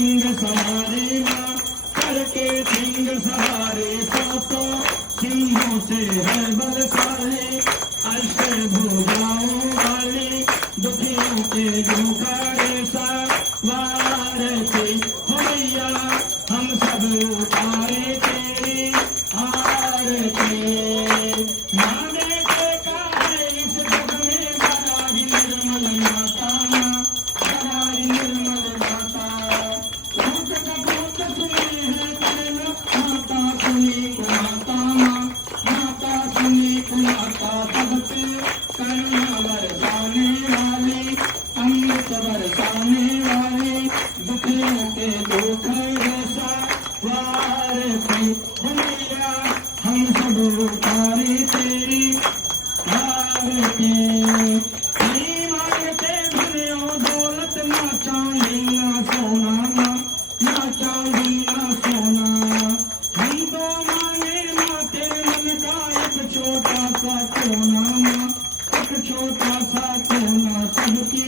सिंह सवारे माँ करके सिंह सवारे 100 सिंहों से है बलशाली अष्टभुजाओं वाली दुखियों के दुखड़े सवार थे भैया हम सब उतारे तेरी आरती माँ बेटे का है इस जग में बड़ा ही निर्मल माता माँ बड़ा ही निर्मल माता भूत का भूत सुने है तेरे माता सुनी को माता माँ माता सुनी को माता भगते करुणा बरसाने वाली अमृत बरसाने वाली दुखियों के दुख रसा वार थी भैया हम सब उतारे तेरी आरती मांगते धनियो दौलत ना चांदी ना सोना ना चांदी ना सोना हम तो मांगे माँ तेरे मन का एक छोटा सा कोना माँ एक छोटा सा कोना सबकी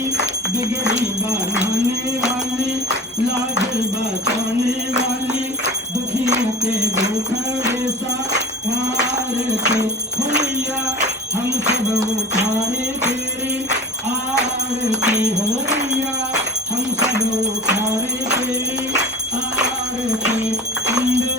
बिगड़ी बनाने वाली लाज बचाने वाली दुखियों के दुखड़े सा पार थे भैया हम सब उठारे तेरे आरती हो भैया हम सब उठारे तेरे आरती वंदे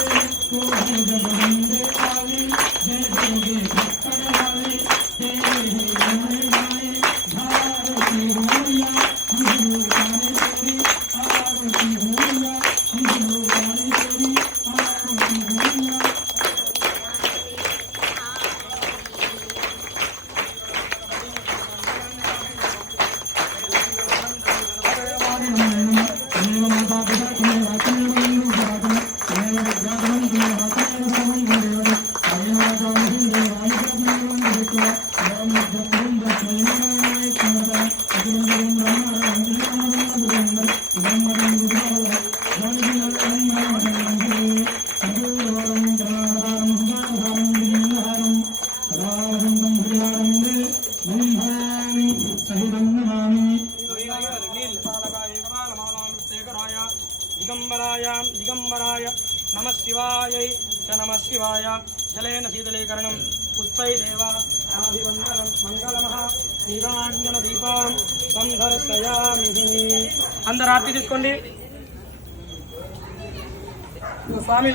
को जग वंदे वाली जय जय भक्तर वाली तेरे ही गाने गाए भारती हो भैया हम सब उठारे तेरी आरती हो भैया हम सब उठारे तेरी आरती हो भैया दिगंबराय नमः शिवाय च नमः शिवाय जलेन शीतलीकरणं पुष्पैरेव अभिवन्दनं मंगलमः नीराञ्जन दीपं संदर्शयामि अंदर आरती తీసుకోండి స్వామి